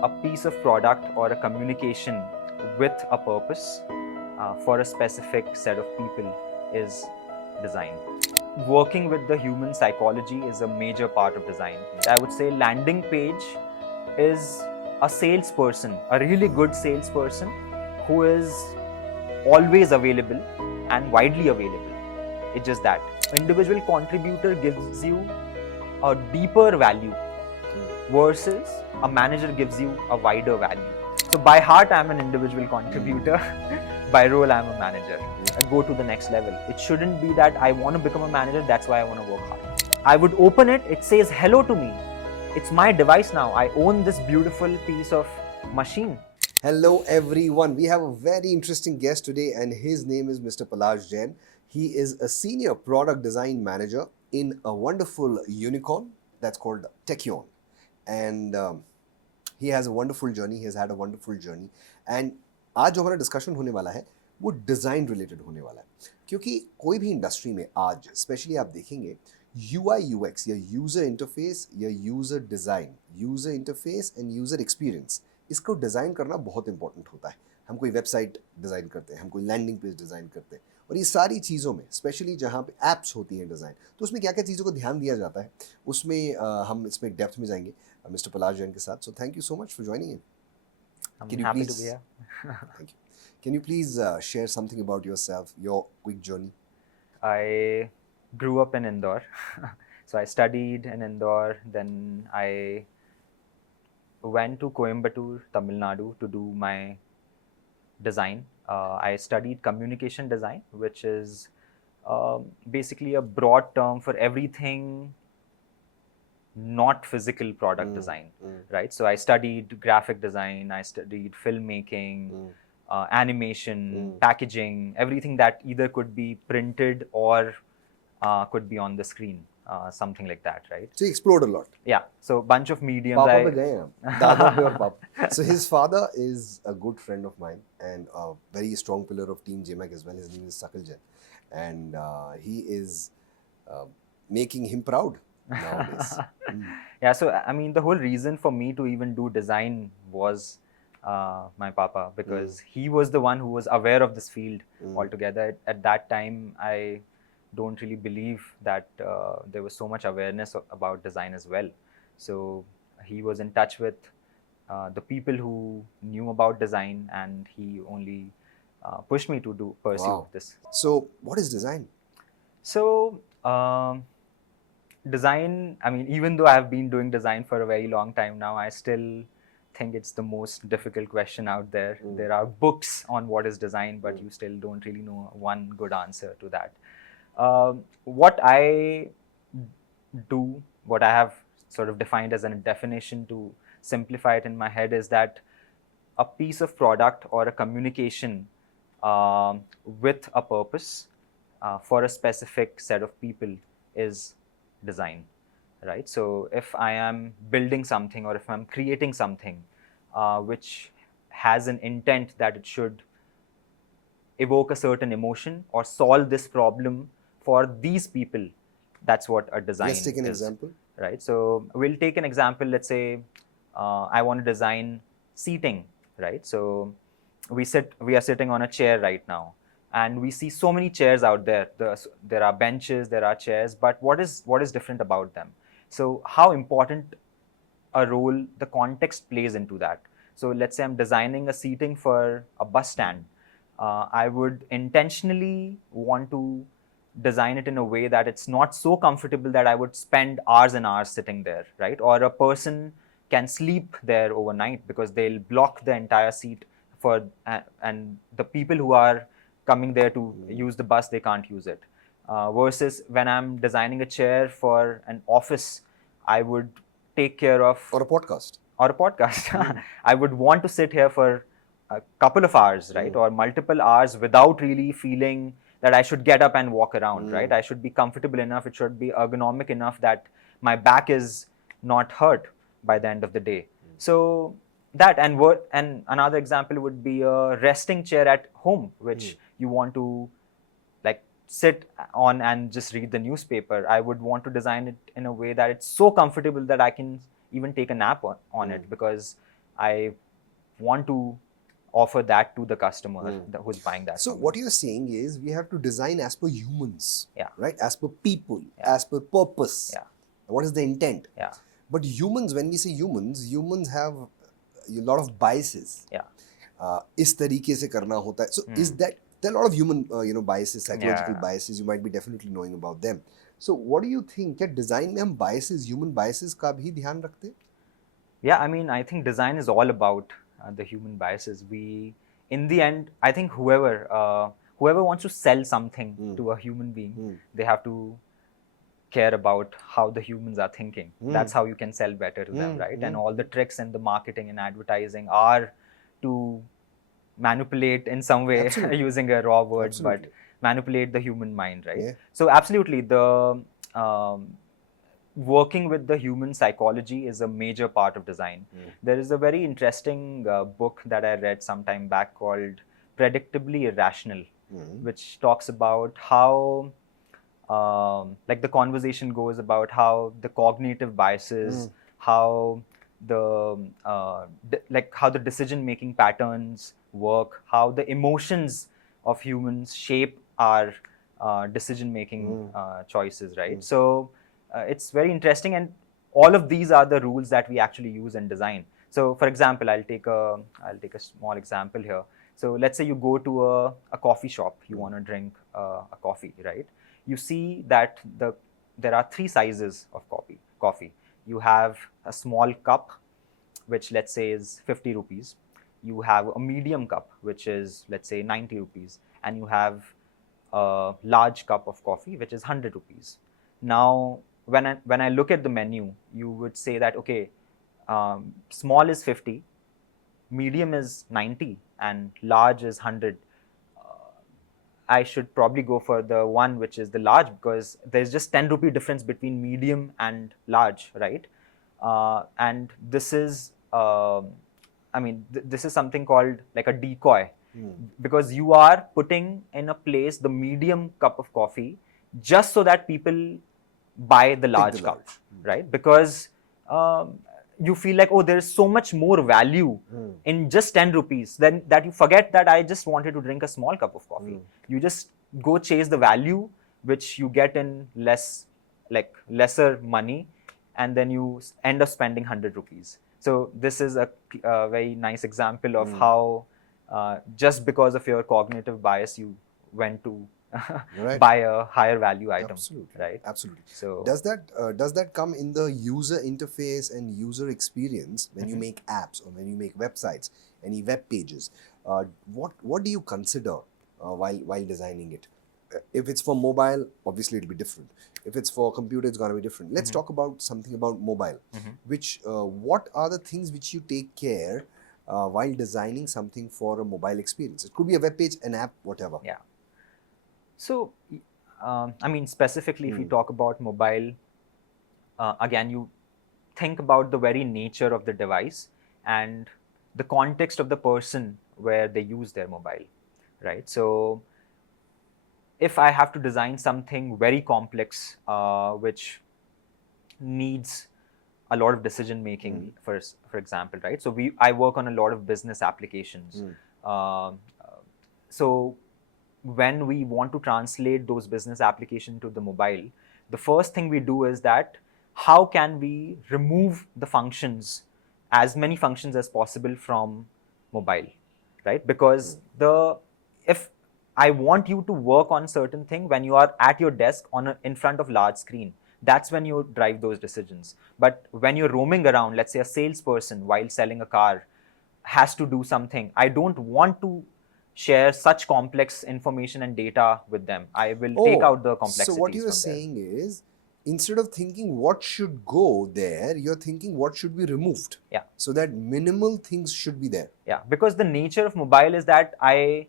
a piece of product or a communication with a purpose for a specific set of people is design. Working with the human psychology is a major part of design. I would say landing page is a salesperson, a really good salesperson who is always available and widely available. It's just that individual contributor gives you a deeper value versus a manager gives you a wider value. So by heart, I'm an individual contributor. By role, I'm a manager. I go to the next level. It shouldn't be that I want to become a manager, that's why I want to work hard. I would open it, it says hello to me. It's my device now. I own this beautiful piece of machine. Hello everyone. We have a very interesting guest today and his name is Mr. Palash Jain. He is a senior product design manager in a wonderful unicorn that's called Tekion. And he has a wonderful journey. He has had a wonderful journey. And आज जो हमारा discussion होने वाला है वो design related होने वाला है, क्योंकि कोई भी इंडस्ट्री में आज स्पेशली आप देखेंगे UI/UX या यूज़र इंटरफेस या user design, user interface end user experience, इसको डिज़ाइन करना बहुत इंपॉर्टेंट होता है. हम कोई वेबसाइट डिज़ाइन करते हैं, हम कोई लैंडिंग पेज डिज़ाइन करते हैं, और ये सारी चीज़ों में स्पेशली जहाँ पे ऐप्स होती हैं डिज़ाइन, तो उसमें क्या क्या चीज़ों को ध्यान दिया जाता है, उसमें हम इसमें डेप्थ में जाएंगे मिस्टर पलाश जैन के साथ. So thank you so much for joining in. I'm happy to be here. Thank you. Can you please share something about yourself, your quick journey? I grew up in Indore. So I studied in Indore, then I went to Coimbatore, Tamil Nadu to do my design. I studied communication design, which is basically a broad term for everything not physical product design, right? So I studied graphic design, I studied filmmaking, animation, packaging, everything that either could be printed or could be on the screen, something like that, right? So he explored a lot. Yeah, so bunch of mediums. Papa pe gaye hain. Dada pe aur Papa. So his father is a good friend of mine and a very strong pillar of Team JMAC as well. His name is Sakal Jain, and he is making him proud nowadays. Yeah, so I mean, the whole reason for me to even do design was my papa, because he was the one who was aware of this field altogether. At that time, I don't really believe that there was so much awareness about design as well. So he was in touch with the people who knew about design, and he only pushed me to pursue this. So what is design? So design, I mean, even though I've been doing design for a very long time now, I still think it's the most difficult question out there. There are books on what is design, but you still don't really know one good answer to that. What I do, what I have sort of defined as a definition to simplify it in my head, is that a piece of product or a communication with a purpose for a specific set of people is design, right? So if I am building something or if I'm creating something which has an intent that it should evoke a certain emotion or solve this problem for these people, that's what a design is. Let's take an example. Right, so we'll take an example. Let's say I want to design seating, right? So we are sitting on a chair right now, and we see so many chairs out there. There are benches, there are chairs, but what is different about them? So how important a role the context plays into that. So let's say I'm designing a seating for a bus stand. I would intentionally want to design it in a way that it's not so comfortable that I would spend hours and hours sitting there, right? Or a person can sleep there overnight because they'll block the entire seat for, and the people who are coming there to use the bus, they can't use it. Versus when I'm designing a chair for an office, I would take care of... Or a podcast. I would want to sit here for a couple of hours, right? Or multiple hours without really feeling that I should get up and walk around, right? I should be comfortable enough, it should be ergonomic enough that my back is not hurt by the end of the day. So that, and another example would be a resting chair at home, which you want to like sit on and just read the newspaper. I would want to design it in a way that it's so comfortable that I can even take a nap on it, because I want to offer that to the customer who's buying that. So from what me. you're saying is we have to design as per humans, Yeah. right? As per people, Yeah. as per purpose. Yeah. What is the intent? Yeah. But humans, when we say humans have a lot of biases. Yeah. इस तरीके से करना होता है. So is that there are a lot of human biases, psychological Yeah. biases. You might be definitely knowing about them. So what do you think? क्या design में हम biases, human biases का भी ध्यान रखते हैं? Yeah, I mean, I think design is all about the human biases. In the end, I think whoever wants to sell something to a human being, they have to care about how the humans are thinking. That's how you can sell better to them, right? And all the tricks in the marketing and advertising are to manipulate in some way Absolutely. using a raw word, Absolutely. but manipulate the human mind, right? Yeah. So absolutely, the working with the human psychology is a major part of design. There is a very interesting book that I read some time back called Predictably Irrational, which talks about how like the conversation goes about how the cognitive biases, how the how the decision making patterns work, how the emotions of humans shape our decision making choices, right? So it's very interesting, and all of these are the rules that we actually use in design. So for example, I'll take a small example here. So let's say you go to a coffee shop, you want to drink a coffee, right? You see that there are three sizes of coffee. You have a small cup, which let's say is 50 rupees. You have a medium cup, which is let's say 90 rupees. And you have a large cup of coffee, which is 100 rupees. Now, when I look at the menu, you would say that, okay, small is 50, medium is 90, and large is 100. I should probably go for the one which is the large, because there's just 10 rupee difference between medium and large, right? And this is, this is something called like a decoy, because you are putting in a place the medium cup of coffee just so that people buy the large cup, right? Because you feel like, oh, there's so much more value in just 10 rupees, then that you forget that I just wanted to drink a small cup of coffee. You just go chase the value which you get in lesser money, and then you end up spending 100 rupees. So this is a very nice example of how just because of your cognitive bias, you went to buy a higher value item. Absolutely. Right? Absolutely. So does that come in the user interface and user experience when you make apps or when you make websites, any web pages? What do you consider while designing it? If it's for mobile, obviously it'll be different. If it's for computer, it's going to be different. Let's talk about something about mobile. Which what are the things which you take care while designing something for a mobile experience? It could be a web page, an app, whatever. Yeah. So, specifically, if we talk about mobile, again, you think about the very nature of the device and the context of the person where they use their mobile, right? So, if I have to design something very complex, which needs a lot of decision making, for example, right? So, I work on a lot of business applications. So when we want to translate those business applications to the mobile, the first thing we do is that how can we remove the functions, as many functions as possible from mobile, right? Because if I want you to work on certain thing when you are at your desk in front of large screen, that's when you drive those decisions. But when you're roaming around, let's say a salesperson while selling a car has to do something, I don't want to share such complex information and data with them. I will take out the complexities. So what you are saying is, instead of thinking what should go there, you're thinking what should be removed. Yeah. So that minimal things should be there. Yeah, because the nature of mobile is that I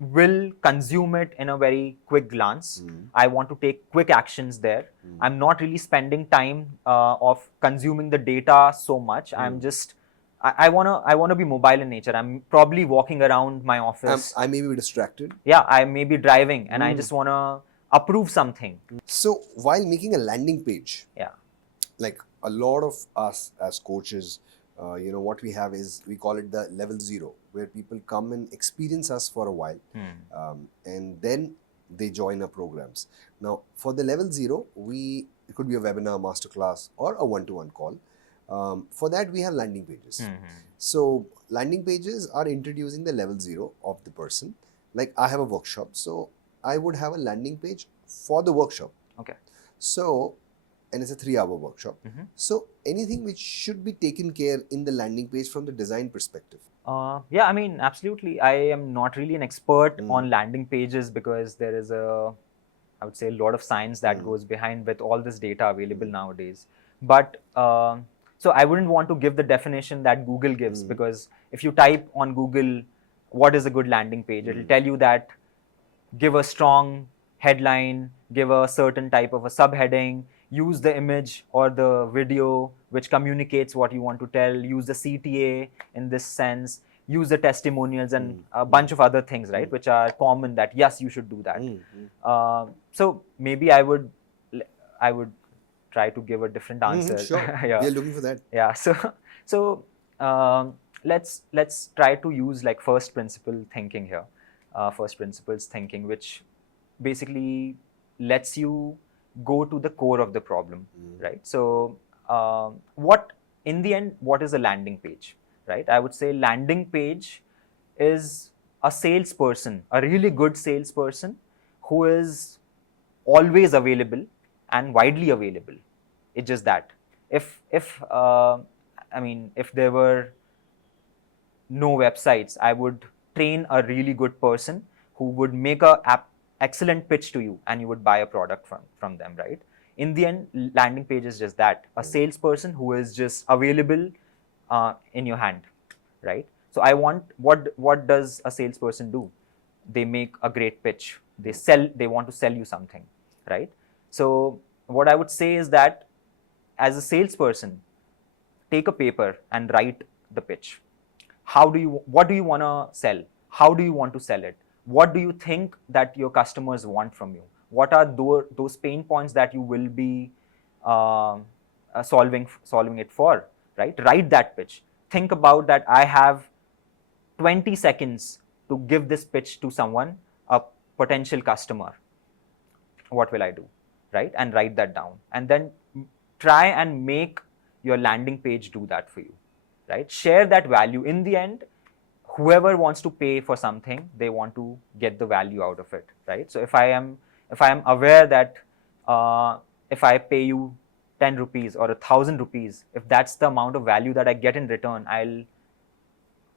will consume it in a very quick glance. I want to take quick actions there. I'm not really spending time of consuming the data so much. I'm just I wanna be mobile in nature. I'm probably walking around my office. I may be distracted. Yeah, I may be driving, and I just wanna approve something. So while making a landing page, Yeah, like a lot of us as coaches, what we have is, we call it the level 0, where people come and experience us for a while, and then they join our programs. Now, for the level 0, it could be a webinar, masterclass, or a one-to-one call. For that, we have landing pages. So landing pages are introducing the level 0 of the person. Like, I have a workshop, so I would have a landing page for the workshop. Okay. So, and it's a 3-hour workshop. So anything which should be taken care in the landing page from the design perspective. Yeah, I mean, absolutely. I am not really an expert on landing pages, because there is I would say, a lot of science that goes behind with all this data available nowadays. But so I wouldn't want to give the definition that Google gives, because if you type on Google, what is a good landing page, it'll tell you that give a strong headline, give a certain type of a subheading, use the image or the video which communicates what you want to tell, use the CTA in this sense, use the testimonials and a bunch of other things, right, which are common that, yes, you should do that. So maybe I would try to give a different answer. Sure. Yeah. We are looking for that. Yeah. So let's try to use like first principle thinking here. First principles thinking, which basically lets you go to the core of the problem, right? So what is a landing page, right? I would say landing page is a salesperson, a really good salesperson, who is always available and widely available. It's just that if there were no websites, I would train a really good person who would make a excellent pitch to you, and you would buy a product from them, right? In the end, landing page is just that, a salesperson who is just available in your hand, right? So what does a salesperson do? They make a great pitch. They want to sell you something, right? So what I would say is that, as a salesperson, take a paper and write the pitch. What do you want to sell? How do you want to sell it? What do you think that your customers want from you? What are those pain points that you will be solving it for, right? Write that pitch. Think about that. I have 20 seconds to give this pitch to someone, a potential customer. What will I do, right? And write that down. And then try and make your landing page do that for you, right? Share that value. In the end, whoever wants to pay for something, they want to get the value out of it, right? So if I am aware that if I pay you 10 rupees or 1,000 rupees, if that's the amount of value that I get in return, I'll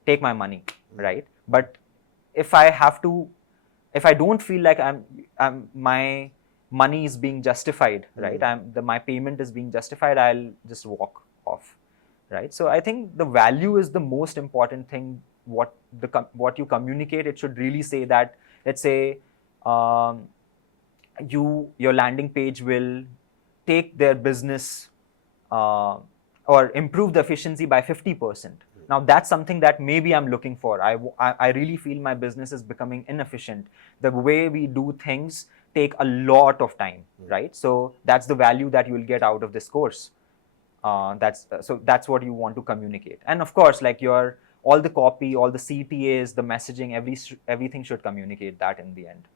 take my money, right? But if I don't feel like my money is being justified, right? My payment is being justified, I'll just walk off, right? So I think the value is the most important thing. What you communicate, it should really say that, let's say your landing page will take their business or improve the efficiency by 50%. Now that's something that maybe I'm looking for. I really feel my business is becoming inefficient. The way we do things take a lot of time, right? So that's the value that you will get out of this course. That's what you want to communicate. And of course, like all the copy, all the CTAs, the messaging, everything should communicate that in the end.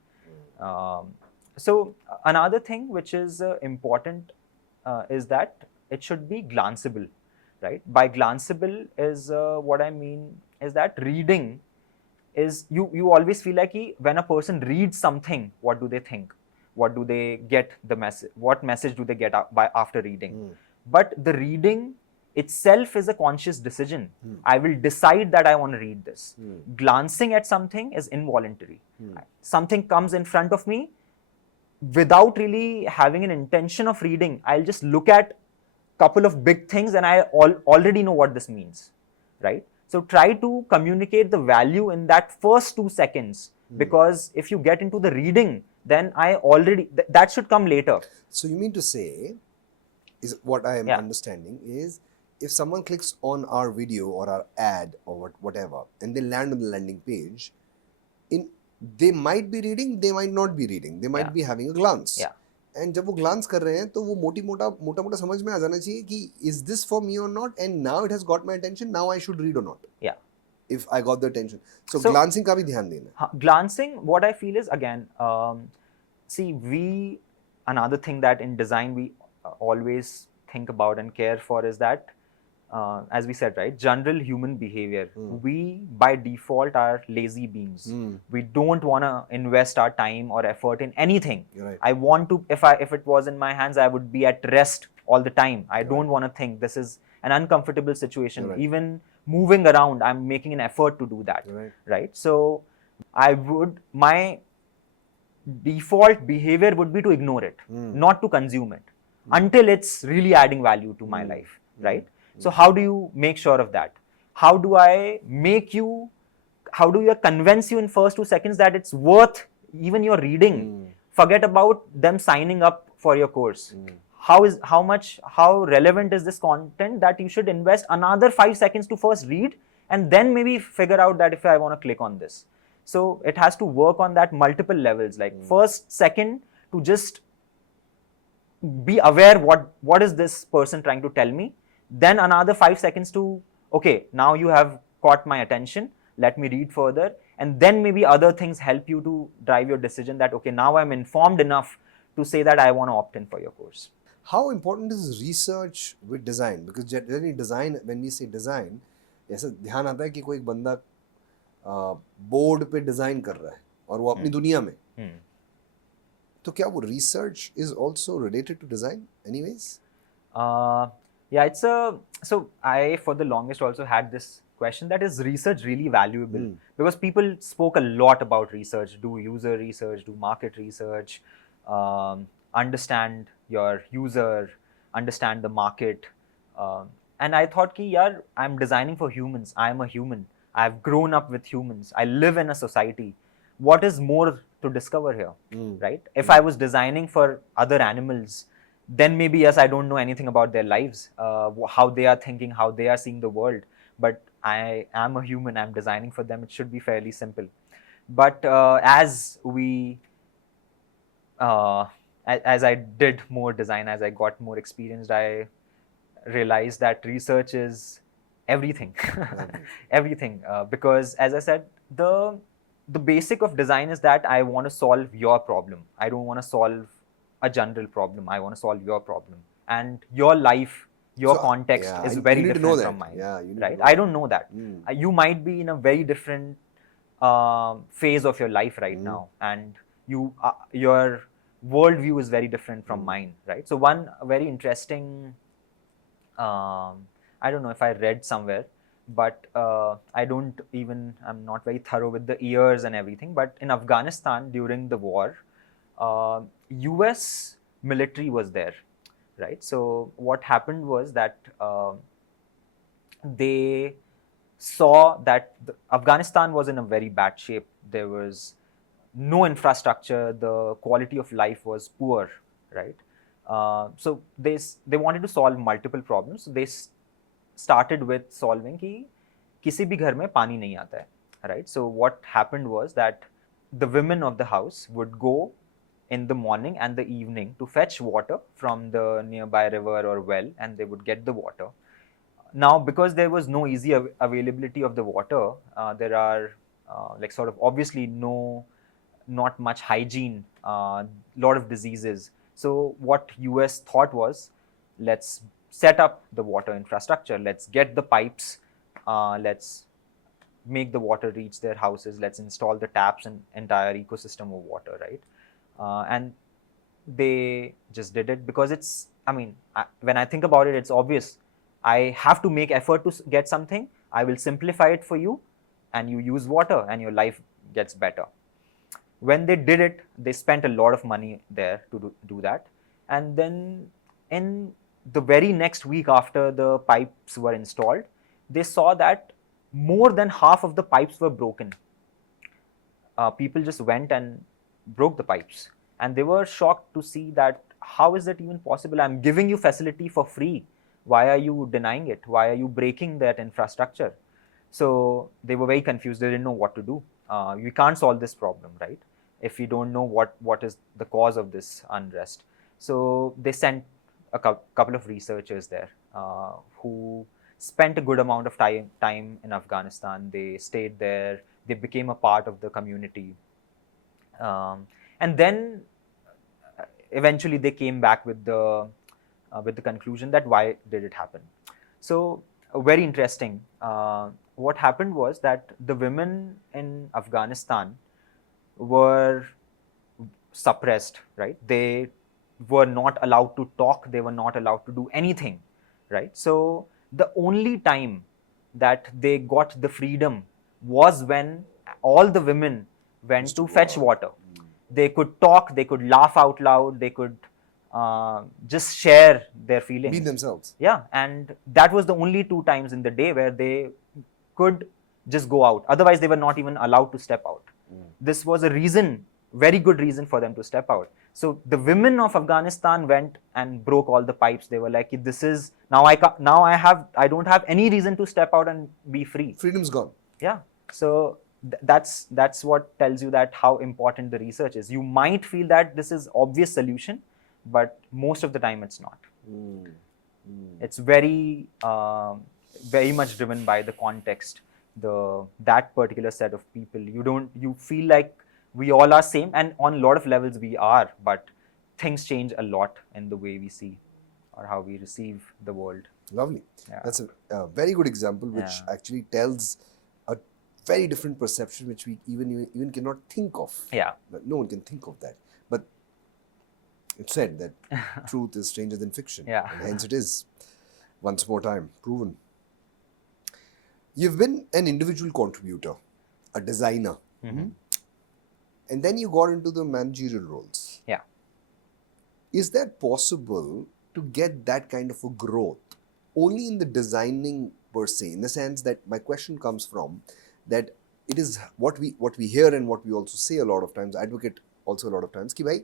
So another thing which is important is that it should be glanceable, right? By glanceable is what I mean is that reading is, you always feel like when a person reads something, what do they think? What do they get the message? What message do they get after reading? But the reading itself is a conscious decision. I will decide that I want to read this. Glancing at something is involuntary. Something comes in front of me without really having an intention of reading. I'll just look at a couple of big things and I already know what this means, right? So try to communicate the value in that first 2 seconds, because if you get into the reading, then that should come later. So you mean to say, is what I am understanding is, if someone clicks on our video or our ad or whatever, and they land on the landing page, they might be reading, they might not be reading, they might be having a glance. And जब वो glance कर रहे हैं तो वो मोटा मोटा समझ में आ जाना चाहिए कि is this for me or not, and now it has got my attention, now I should read or not, Yeah. If I got the attention. So So, glancing का भी ध्यान देना. glancing, what I feel is, again, see, another thing that in design we always think about and care for is that, as we said, right, general human behavior. We by default are lazy beings. We don't want to invest our time or effort in anything. You're right. I want to, if it was in my hands, I would be at rest all the time. I don't want to think. This is an uncomfortable situation. You're right. Even moving around, I'm making an effort to do that. You're right. Right? So my default behavior would be to ignore it, not to consume it, until it's really adding value to my life, right? So how do you make sure of that? How do you convince you in first 2 seconds that it's worth even your reading? Forget about them signing up for your course. How relevant is this content that you should invest another 5 seconds to first read, and then maybe figure out that if I want to click on this. So it has to work on that multiple levels, like first, second, to just be aware what is this person trying to tell me. Then another 5 seconds to, okay, now you have caught my attention, let me read further. And then maybe other things help you to drive your decision that, okay, now I'm informed enough to say that I want to opt in for your course. How important is research with design? Because generally design, when we say design, ऐसा ध्यान आता है कि कोई एक बंदा board पे design कर रहा है और वो अपनी दुनिया में, तो क्या वो research is also related to design anyways? Yeah, so I for the longest also had this question, that is research really valuable? Because people spoke a lot about research, do user research, do market research, understand your user, understand the market. And I thought ki yaar, I'm designing for humans, I'm a human, I've grown up with humans, I live in a society. What is more to discover here, right? If I was designing for other animals, then maybe yes, I don't know anything about their lives, how they are thinking, how they are seeing the world. But I am a human, I'm designing for them, it should be fairly simple. But as I did more design, as I got more experienced, I realized that research is everything. Everything. Because as I said, the basic of design is that I want to solve your problem. I don't want to solve a general problem. I want to solve your problem. And your life, your context is very different from mine. Right? I don't know that. You might be in a very different phase of your life right now, and your worldview is very different from mine, right? So one very interesting, I don't know if I read somewhere, but I'm not very thorough with the years and everything, but in Afghanistan during the war, US military was there, right? So what happened was that they saw that Afghanistan was in a very bad shape. There was no infrastructure, the quality of life was poor, right? So they wanted to solve multiple problems. So they started with solving कि किसी भी घर में पानी नहीं आता है, right? So what happened was that the women of the house would go in the morning and the evening to fetch water from the nearby river or well, and they would get the water. Now, because there was no easy availability of the water, there are like sort of obviously not much hygiene, lot of diseases. So what US thought was, let's set up the water infrastructure, let's get the pipes, let's make the water reach their houses, let's install the taps and entire ecosystem of water, right? And they just did it because when I think about it, it's obvious. I have to make effort to get something, I will simplify it for you, and you use water and your life gets better. When they did it, they spent a lot of money there to do that. And then in the very next week after the pipes were installed, they saw that more than half of the pipes were broken. People just went and broke the pipes. And they were shocked to see that, how is that even possible? I'm giving you facility for free. Why are you denying it? Why are you breaking that infrastructure? So they were very confused. They didn't know what to do. We can't solve this problem, right? If we don't know what is the cause of this unrest. So they sent a couple of researchers there who spent a good amount of time in Afghanistan. They stayed there. They became a part of the community, and then eventually they came back with the conclusion that why did it happen. So very interesting. What happened was that the women in Afghanistan were suppressed, right? They were not allowed to talk, they were not allowed to do anything, right? So the only time that they got the freedom was when all the women went to fetch water. They could talk, they could laugh out loud, they could just share their feelings. Be themselves. Yeah, and that was the only 2 times in the day where they could just go out. Otherwise, they were not even allowed to step out. This was a reason, very good reason for them to step out. So the women of Afghanistan went and broke all the pipes. They were like, "This is now I don't have any reason to step out and be free. Freedom's gone." Yeah. So that's what tells you that how important the research is. You might feel that this is obvious solution, but most of the time it's not. It's very very much driven by the context, that particular set of people. You feel like we all are same, and on a lot of levels we are, but things change a lot in the way we see or how we receive the world. Lovely. Yeah. That's a very good example, which actually tells a very different perception, which we even cannot think of. Yeah. No one can think of that. But it's said that truth is stranger than fiction. Yeah. And hence it is, once more time, proven. You've been an individual contributor, a designer, and then you got into the managerial roles. Yeah. Is that possible to get that kind of a growth only in the designing per se? In the sense that my question comes from that it is what we hear and what we also say a lot of times, advocate also a lot of times, कि भाई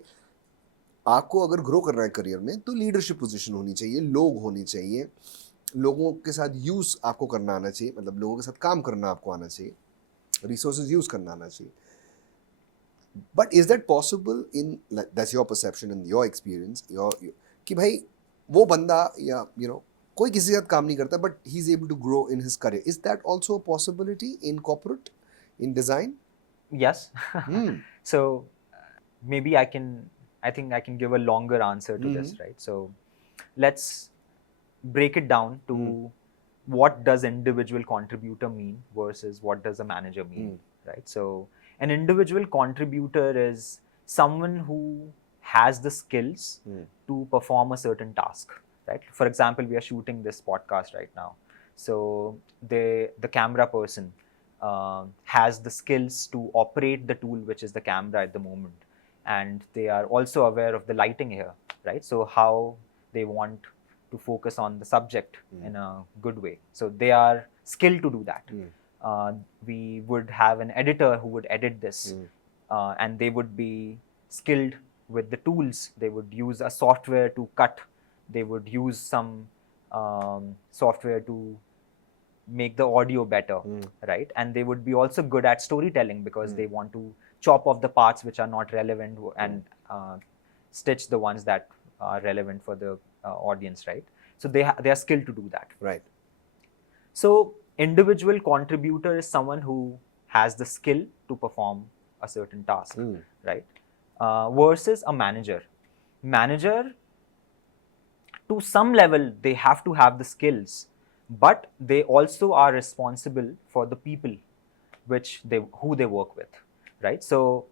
आपको अगर grow करना है career में तो leadership position होनी चाहिए, लोग होने चाहिए, लोगों के साथ यूज आपको करना आना चाहिए, मतलब लोगों के साथ काम करना आपको आना चाहिए, रिसोर्सेज यूज करना आना चाहिए. But is that possible in, like, that's your perception and your experience, कि भाई वो बंदा या कोई किसी के साथ काम नहीं करता but he's able to grow in his career. Is that also a possibility in corporate, in design? Yes. So maybe I think I can give a longer answer to this, right? So let's break it down to what does individual contributor mean versus what does a manager mean, right? So an individual contributor is someone who has the skills to perform a certain task, right? For example, we are shooting this podcast right now. So the camera person has the skills to operate the tool, which is the camera at the moment. And they are also aware of the lighting here, right? So how they want to focus on the subject in a good way. So they are skilled to do that. We would have an editor who would edit this, and they would be skilled with the tools. They would use a software to cut. They would use some software to make the audio better, right? And they would be also good at storytelling because they want to chop off the parts which are not relevant and stitch the ones that are relevant for the audience, right? So they are skilled to do that. Right. So individual contributor is someone who has the skill to perform a certain task, right? Versus a manager. Manager, to some level, they have to have the skills, but they also are responsible for the people who they work with, right? So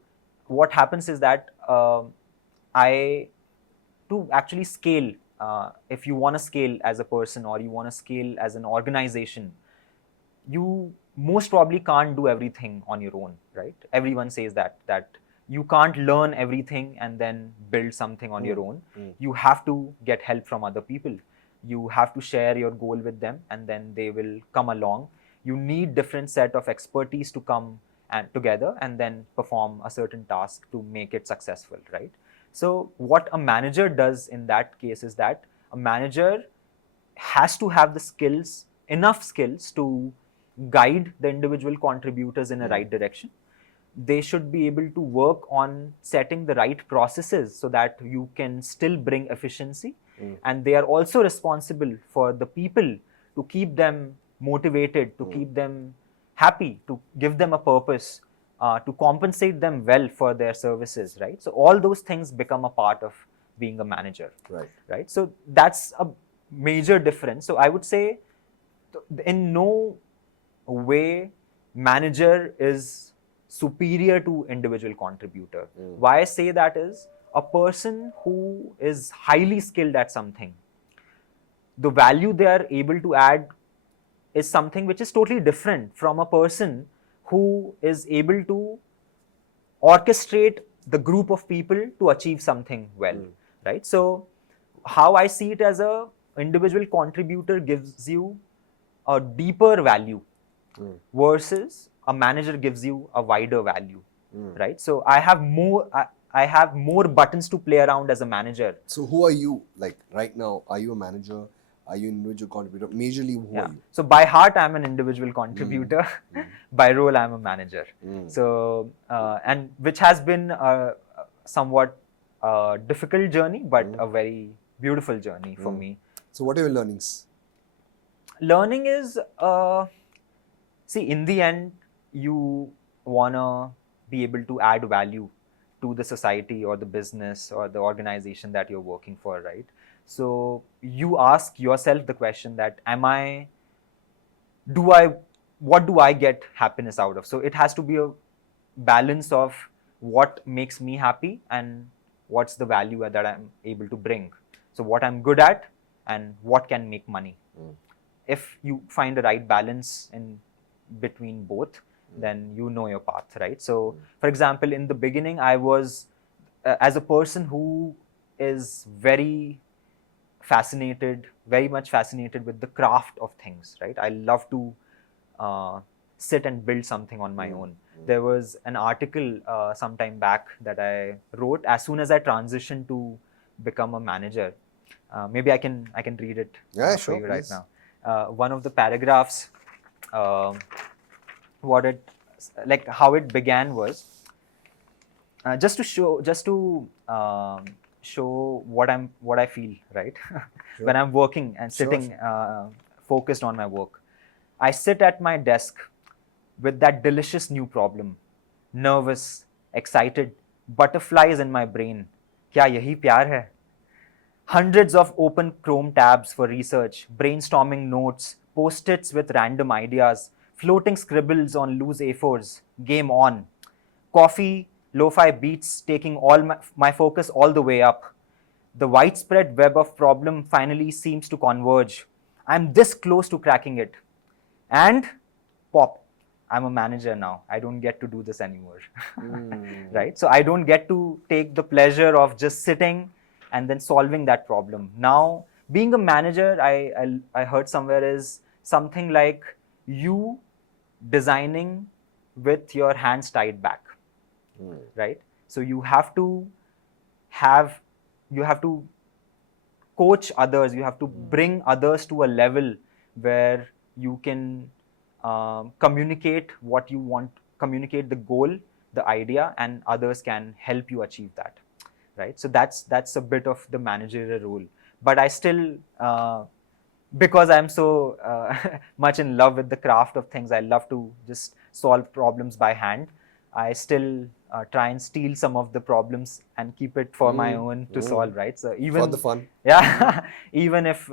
what happens is that to actually scale, if you want to scale as a person or you want to scale as an organization, you most probably can't do everything on your own, right? Everyone says that you can't learn everything and then build something on your own. You have to get help from other people. You have to share your goal with them and then they will come along. You need different set of expertise to come together and then perform a certain task to make it successful, right? So what a manager does in that case is that a manager has to have the skills, enough skills to guide the individual contributors in a right direction. they should be able to work on setting the right processes so that you can still bring efficiency. And they are also responsible for the people to keep them motivated, to keep them happy, to give them a purpose, to compensate them well for their services, right? So all those things become a part of being a manager, right? So that's a major difference. So I would say in no way manager is superior to individual contributor. Why I say that is, a person who is highly skilled at something, the value they are able to add is something which is totally different from a person who is able to orchestrate the group of people to achieve something well, right? So how I see it, as a individual contributor gives you a deeper value versus a manager gives you a wider value, right? So I have more buttons to play around as a manager. So who are you, like, right now? Are you a manager? Are you an individual contributor? Majorly, who are you? So by heart, I'm an individual contributor. By role, I'm a manager. So, and which has been a somewhat difficult journey, but a very beautiful journey for me. So what are your learnings? Learning is, see, in the end, you wanna be able to add value to the society or the business or the organization that you're working for, right? So you ask yourself the question that, what do I get happiness out of? So it has to be a balance of what makes me happy and what's the value that I'm able to bring. So what I'm good at and what can make money. If you find the right balance in between both, then you know your path, right? So for example, in the beginning, I was as a person who is very much fascinated with the craft of things, right? I love to sit and build something on my own. There was an article some time back that I wrote as soon as I transitioned to become a manager. Maybe I can read it for you right now. One of the paragraphs, how it began was, just to show what I feel, right? When I'm working and sitting focused on my work. I sit at my desk with that delicious new problem, nervous, excited, butterflies in my brain. Kya yahi pyar hai? Hundreds of open Chrome tabs for research, brainstorming notes, post-its with random ideas, floating scribbles on loose A4s, game on. Coffee, lo-fi beats taking all my focus all the way up. The widespread web of problem finally seems to converge. I'm this close to cracking it. And pop, I'm a manager now. I don't get to do this anymore. Right? So I don't get to take the pleasure of just sitting and then solving that problem. Now, being a manager, I heard somewhere, is something like you designing with your hands tied back, right? So you have to coach others, you have to bring others to a level where you can communicate what you want, communicate the goal, the idea, and others can help you achieve that, right? So that's a bit of the managerial role. But I still, because I'm so much in love with the craft of things, I love to just solve problems by hand. I still try and steal some of the problems and keep it for my own to solve, right? So even for the fun. Yeah, even if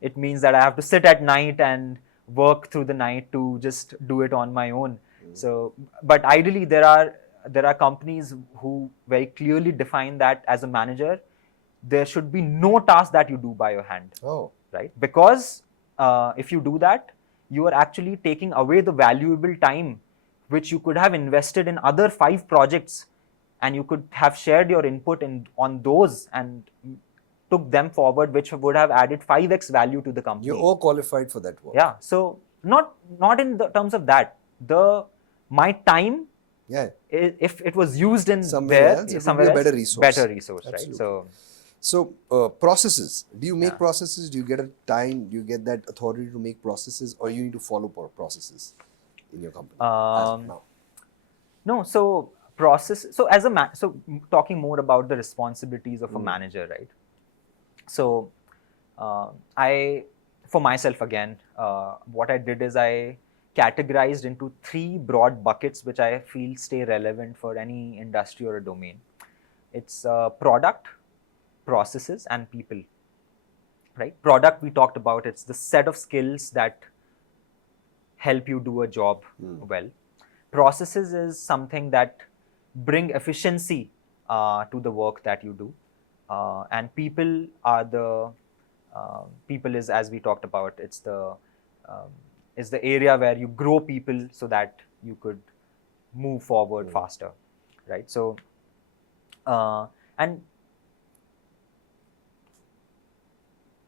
it means that I have to sit at night and work through the night to just do it on my own. So, but ideally there are companies who very clearly define that as a manager, there should be no task that you do by your hand. Oh. Right? Because if you do that, you are actually taking away the valuable time which you could have invested in other 5 projects, and you could have shared your input on those and took them forward, which would have added 5x value to the company. You're all qualified for that work. Yeah. So not in the terms of that. My time, if it was used in somewhere else, it would be a better resource. Absolutely. Right? So processes. Do you make processes? Do you get a time? Do you get that authority to make processes, or you need to follow processes in your company? No, so process. So as a talking more about the responsibilities of a manager, right? So I, for myself again, what I did is I categorized into three broad buckets which I feel stay relevant for any industry or a domain. It's product, processes, and people. Right? Product we talked about. It's the set of skills that help you do a job well. Processes is something that bring efficiency to the work that you do, and people are the people is, as we talked about, um, it's the area where you grow people so that you could move forward faster, right? So and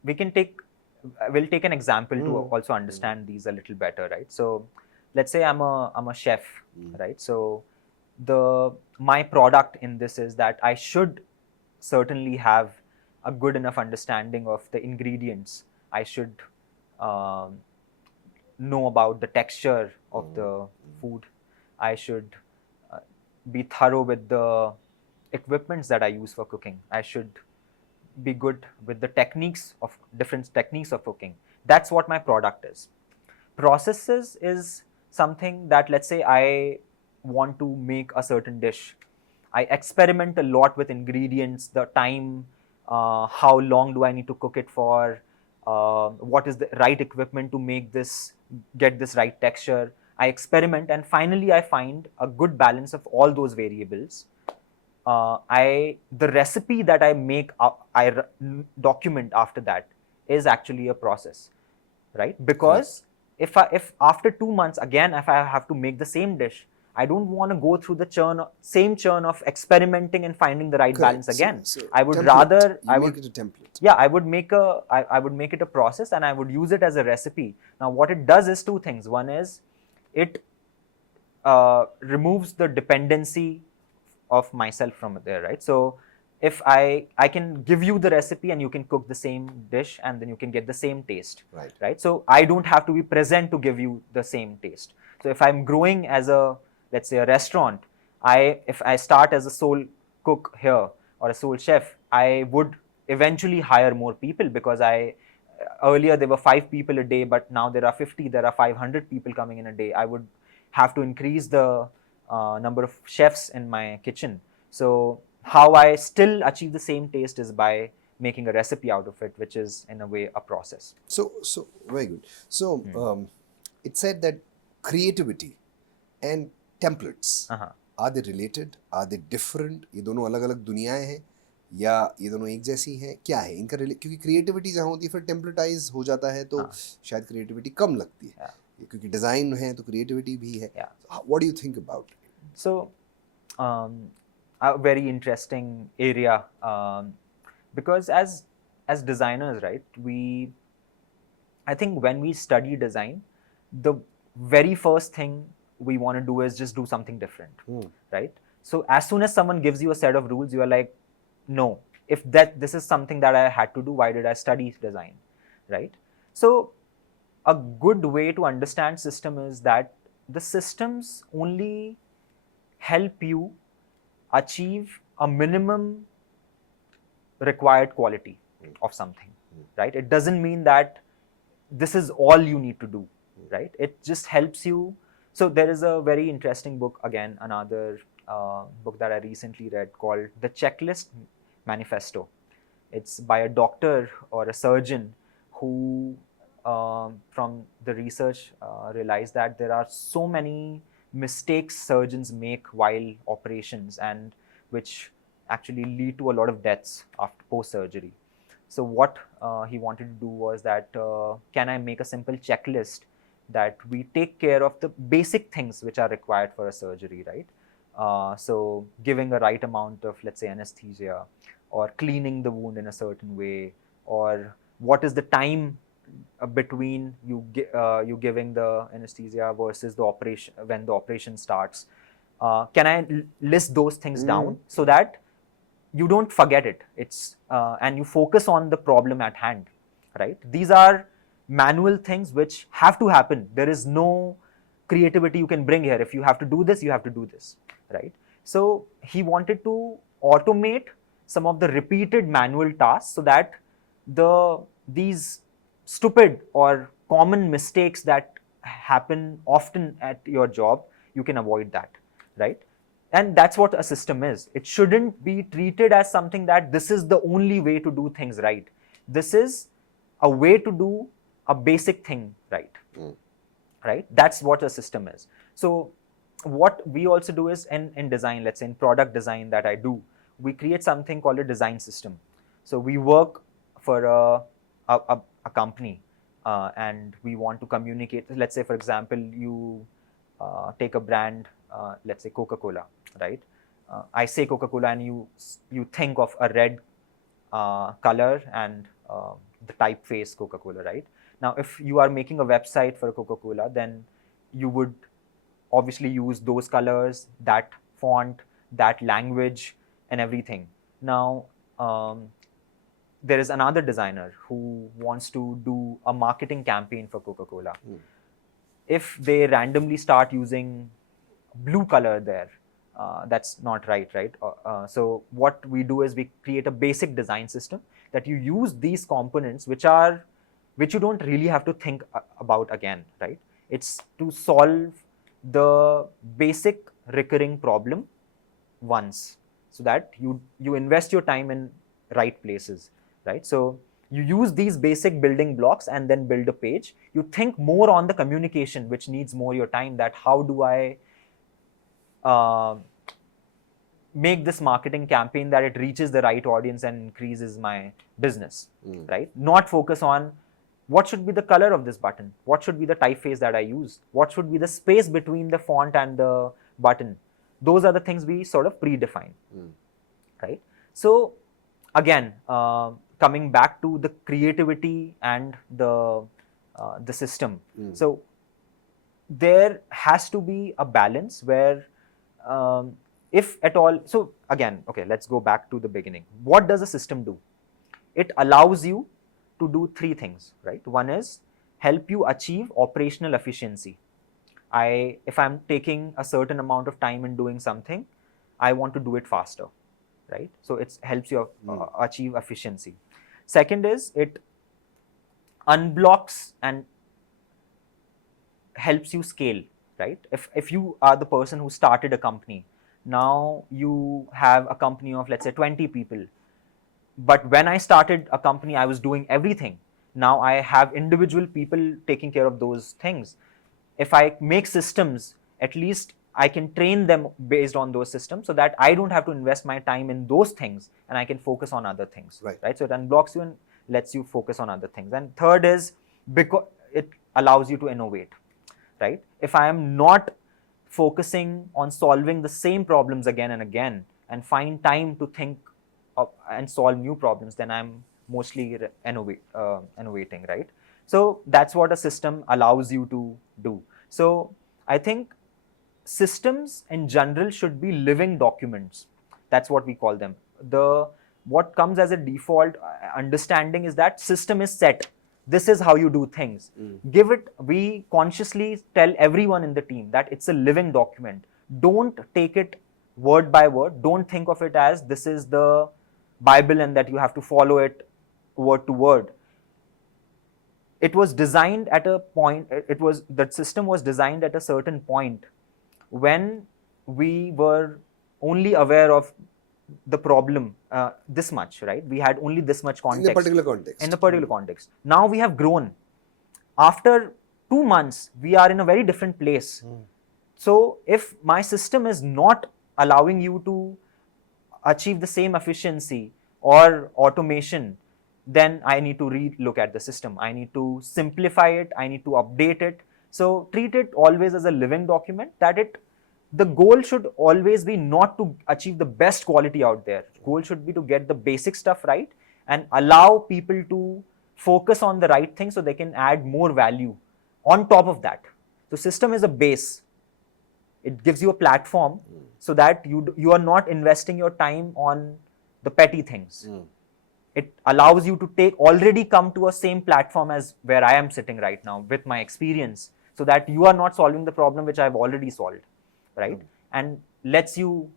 we can take we'll take an example to also understand these a little better, right? So let's say I'm a chef, right? So my product in this is that I should certainly have a good enough understanding of the ingredients. I should know about the texture of the food. I should be thorough with the equipments that I use for cooking. I should be good with the different techniques of cooking. That's what my product is. Processes is something that, let's say I want to make a certain dish. I experiment a lot with ingredients, the time, how long do I need to cook it for, what is the right equipment to make this, get this right texture. I experiment, and finally I find a good balance of all those variables. The recipe that I make, document after that is actually a process, right? Because if after 2 months again, if I have to make the same dish, I don't want to go through the same churn of experimenting and finding the right balance again. I would rather make it a template. Yeah, I would make it a process, and I would use it as a recipe. Now, what it does is two things. One is it removes the dependency of myself from there, right? So if I can give you the recipe and you can cook the same dish and then you can get the same taste, right? So I don't have to be present to give you the same taste. So if I'm growing as a, let's say, a restaurant, if I start as a sole cook here or a sole chef, I would eventually hire more people, because earlier there were 5 people a day, but now there are 50, there are 500 people coming in a day. I would have to increase the number of chefs in my kitchen. So how I still achieve the same taste is by making a recipe out of it, which is in a way a process. So very good. So it said that creativity and templates, are they related? Are they different? ये दोनों अलग-अलग दुनियाएं हैं या ये दोनों एक जैसी हैं? क्या है इनका क्योंकि क्रिएटिविटी जहाँ होती है फिर टेम्पलेटाइज हो जाता है, तो शायद क्रिएटिविटी कम लगती है, क्योंकि डिजाइन है तो क्रिएटिविटी भी है. What do you think about it? So a very interesting area, because as designers, right, I think when we study design, the very first thing we want to do is just do something different, right? So as soon as someone gives you a set of rules, you are like, no, if this is something that I had to do, why did I study design, right? So a good way to understand system is that the systems only help you achieve a minimum required quality of something, right? It doesn't mean that this is all you need to do, right? It just helps you. So there is a very interesting book, again, another book that I recently read called The Checklist Manifesto. It's by a doctor or a surgeon who, from the research, realized that there are so many mistakes surgeons make while operations, and which actually lead to a lot of deaths after post-surgery. So what he wanted to do was that, can I make a simple checklist that we take care of the basic things which are required for a surgery, right? So giving a right amount of, let's say, anesthesia, or cleaning the wound in a certain way, or what is the time between you giving the anesthesia versus the operation, when the operation starts. Can I list those things down so that you don't forget it? And you focus on the problem at hand, right? These are manual things which have to happen. There is no creativity you can bring here. If you have to do this, you have to do this, right? So he wanted to automate some of the repeated manual tasks so that these stupid or common mistakes that happen often at your job, you can avoid that, right? And that's what a system is. It shouldn't be treated as something that this is the only way to do things right. This is a way to do a basic thing right. Right? That's what a system is. So what we also do is in design, let's say in product design that I do, we create something called a design system. So we work for a company and we want to communicate. Let's say, for example, you take a brand, let's say Coca-Cola, right? I say Coca-Cola and you think of a red color and the typeface Coca-Cola, right? Now, if you are making a website for Coca-Cola, then you would obviously use those colors, that font, that language, and everything. Now, there is another designer who wants to do a marketing campaign for Coca-Cola. If they randomly start using blue color there, that's not right, right? So what we do is we create a basic design system that you use these components which you don't really have to think about again, right? It's to solve the basic recurring problem once, so that you invest your time in right places, right? So you use these basic building blocks and then build a page. You think more on the communication, which needs more your time, that how do I make this marketing campaign that it reaches the right audience and increases my business, right? Not focus on what should be the color of this button, what should be the typeface that I use, what should be the space between the font and the button. Those are the things we sort of predefine, right? So again, coming back to the creativity and the system. So there has to be a balance where if at all, so again, okay, let's go back to the beginning. What does a system do? It allows you to do three things, right? One is help you achieve operational efficiency. If I'm taking a certain amount of time in doing something, I want to do it faster, right? So it helps you achieve efficiency. Second is it unblocks and helps you scale, right? If you are the person who started a company, now you have a company of, let's say, 20 people. But when I started a company, I was doing everything. Now I have individual people taking care of those things. If I make systems, at least I can train them based on those systems so that I don't have to invest my time in those things and I can focus on other things, right? So it unblocks you and lets you focus on other things. And third is because it allows you to innovate, right? If I am not focusing on solving the same problems again and again and find time to think and solve new problems, then I'm mostly innovating, right? So that's what a system allows you to do. So I think systems in general should be living documents. That's what we call them. What comes as a default understanding is that system is set. This is how you do things. We consciously tell everyone in the team that it's a living document. Don't take it word by word. Don't think of it as this is the Bible and that you have to follow it word to word. It was designed at a point, that system was designed at a certain point when we were only aware of the problem this much, right? We had only this much context. In the particular context. In the particular context. Now we have grown. After 2 months, we are in a very different place. So if my system is not allowing you to achieve the same efficiency or automation, then I need to re-look at the system. I need to simplify it. I need to update it. So treat it always as a living document, that the goal should always be not to achieve the best quality out there. Goal should be to get the basic stuff right and allow people to focus on the right thing so they can add more value on top of that. So system is a base. It gives you a platform so that you are not investing your time on the petty things. It allows you to already come to a same platform as where I am sitting right now with my experience. so that you are not solving the problem which I've already solved, right? And lets you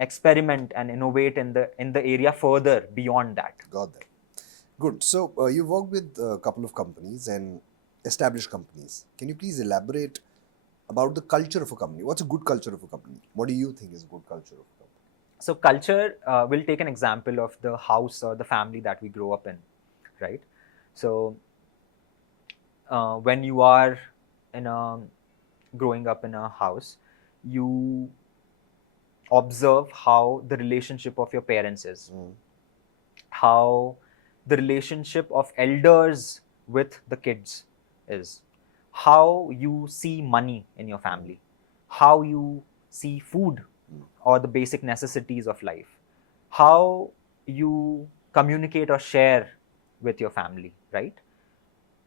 experiment and innovate in the area further beyond that. Got that. Good. So you worked with a couple of companies and established companies. Can you please elaborate about the culture of a company? What's a good culture of a company? What do you think is a good culture of a company? So culture, we'll take an example of the house or the family that we grow up in, right? So when you are in a growing up in a house, you observe how the relationship of your parents is, how the relationship of elders with the kids is, how you see money in your family, how you see food or the basic necessities of life, how you communicate or share with your family, right?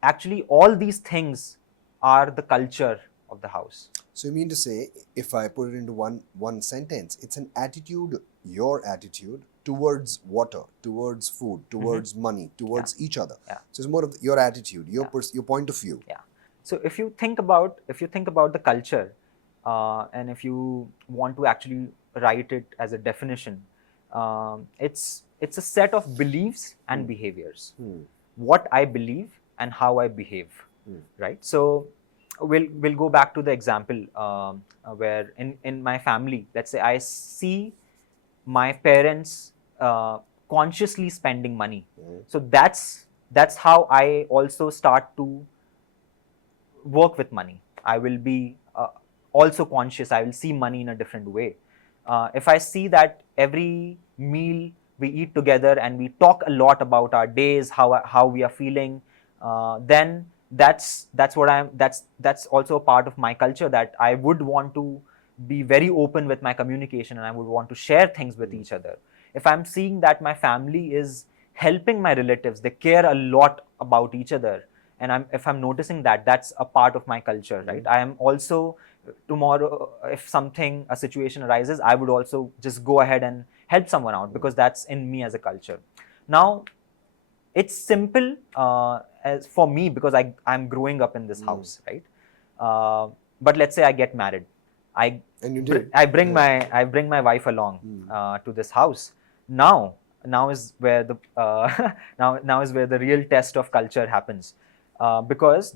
Actually, all these things are the culture of the house. So you mean to say, if I put it into one sentence, it's an attitude, your attitude towards water, towards food, towards money, towards each other. Yeah. So it's more of your attitude, your your point of view. Yeah. So if you think about the culture, and if you want to actually write it as a definition, it's a set of beliefs and behaviors. What I believe and how I behave, right? So we'll go back to the example where in my family, let's say I see my parents consciously spending money. So that's how I also start to work with money. I will be also conscious. I will see money in a different way. If I see that every meal we eat together and we talk a lot about our days, how we are feeling, then that's what that's also a part of my culture, that I would want to be very open with my communication and I would want to share things with each other. If I'm seeing that my family is helping my relatives, they care a lot about each other, and if I'm noticing that, that's a part of my culture, right? I am also, tomorrow, if a situation arises, I would also just go ahead and help someone out, because that's in me as a culture. Now, it's simple as for me, because I'm growing up in this house, right? But let's say I get married. And you did. I bring my wife along to this house. Now is where the now is where the real test of culture happens, because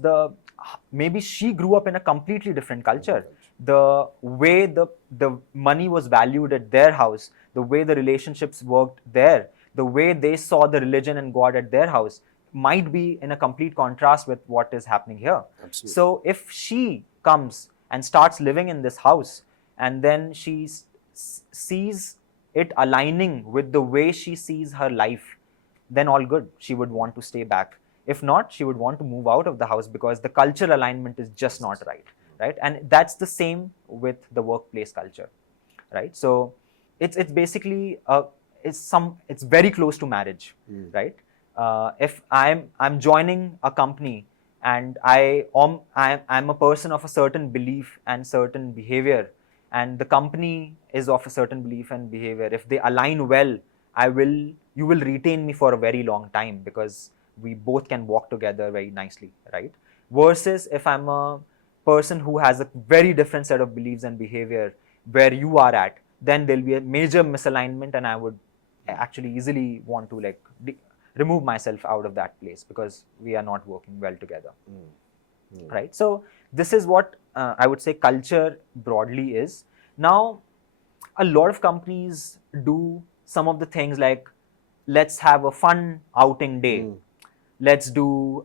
maybe she grew up in a completely different culture. The way the money was valued at their house, the way the relationships worked there, the way they saw the religion and God at their house might be in a complete contrast with what is happening here. Absolutely. So if she comes and starts living in this house, and then she sees it aligning with the way she sees her life, then all good. She would want to stay back. If not, she would want to move out of the house, because the cultural alignment is just not right? And that's the same with the workplace culture, right? So it's basically it's very close to marriage, right? If I'm joining a company and I'm a person of a certain belief and certain behavior, and the company is of a certain belief and behavior, if they align well, you will retain me for a very long time, because we both can walk together very nicely, right? Versus if I'm a person who has a very different set of beliefs and behavior where you are at, then there'll be a major misalignment, and I would actually easily want to remove myself out of that place, because we are not working well together, right? So this is what I would say culture broadly is. Now, a lot of companies do some of the things like, let's have a fun outing day, let's do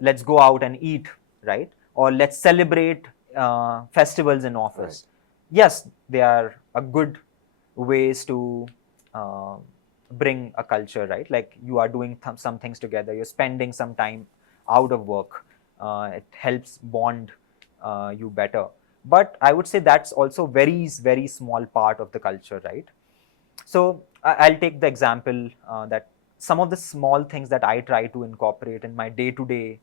let's go out and eat, right? Or let's celebrate festivals in office. Yes, they are a good ways to bring a culture, right? Like, you are doing some things together, you're spending some time out of work, it helps bond you better. But I would say that's also very, very small part of the culture, right? So I'll take the example that some of the small things that I try to incorporate in my day-to-day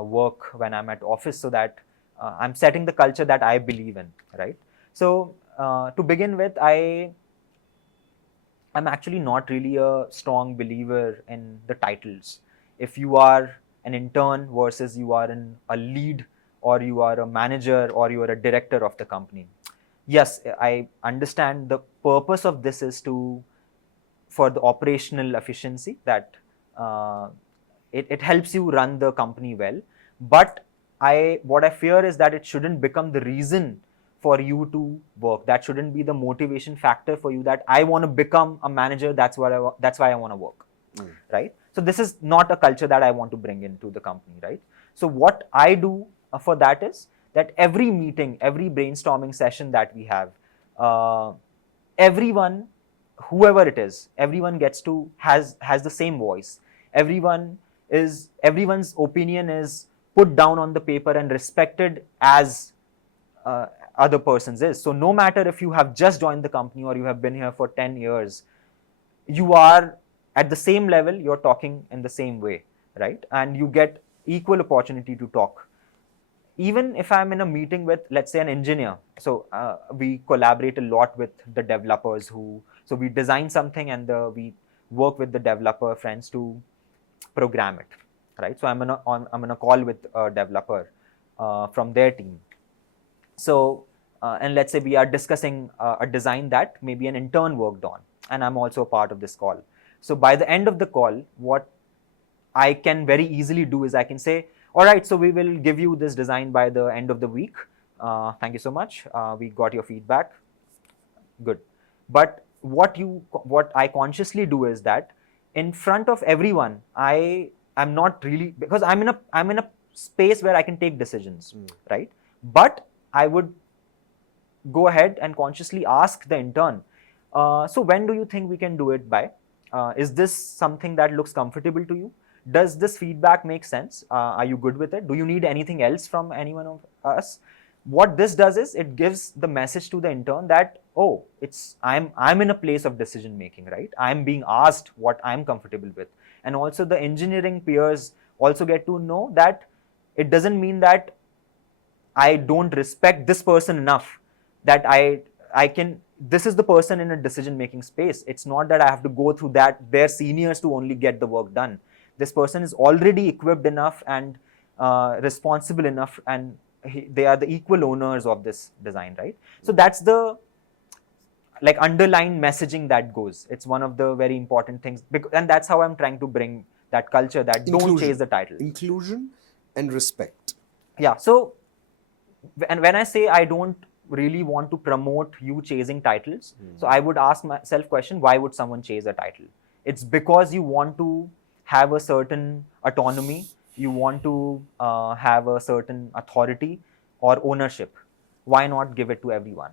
work when I'm at office, so that I'm setting the culture that I believe in, right? So to begin with, I'm actually not really a strong believer in the titles. If you are an intern versus you are a lead, or you are a manager, or you are a director of the company. Yes, I understand the purpose of this is for the operational efficiency, that uh, it helps you run the company well. But what I fear is that it shouldn't become the reason for you to work. That shouldn't be the motivation factor for you, that I want to become a manager, that's why I want to work. Right? So this is not a culture that I want to bring into the company, right? So what I do for that is that every meeting, every brainstorming session that we have, everyone, whoever it is, everyone has the same voice. Everyone's opinion is put down on the paper and respected as uh, other person's is. So no matter if you have just joined the company or you have been here for 10 years, you are at the same level, you're talking in the same way, right? And you get equal opportunity to talk. Even if I'm in a meeting with, let's say, an engineer, so we collaborate a lot with the developers so we design something, and we work with the developer friends to program it, right? So I'm in a call with a developer from their team. So, and let's say we are discussing a design that maybe an intern worked on, and I'm also a part of this call. So by the end of the call, what I can very easily do is I can say, all right, so we will give you this design by the end of the week. Thank you so much. We got your feedback. Good. But what I consciously do is that in front of everyone, I am not really, because I'm in a space where I can take decisions, right? But I would go ahead and consciously ask the intern, so when do you think we can do it by? Is this something that looks comfortable to you? Does this feedback make sense? Are you good with it? Do you need anything else from anyone of us? What this does is it gives the message to the intern that, oh, I'm in a place of decision making, right? I'm being asked what I'm comfortable with. And also the engineering peers also get to know that it doesn't mean that I don't respect this person enough, that I can, this is the person in a decision making space. It's not that I have to go through their seniors to only get the work done. This person is already equipped enough and responsible enough, and they are the equal owners of this design, right? So that's the like underlying messaging that goes. It's one of the very important things, and that's how I'm trying to bring that culture that don't chase the title. Inclusion and respect. Yeah. So, and when I say I don't really want to promote you chasing titles, so I would ask myself question, why would someone chase a title? It's because you want to have a certain autonomy, you want to have a certain authority or ownership. Why not give it to everyone?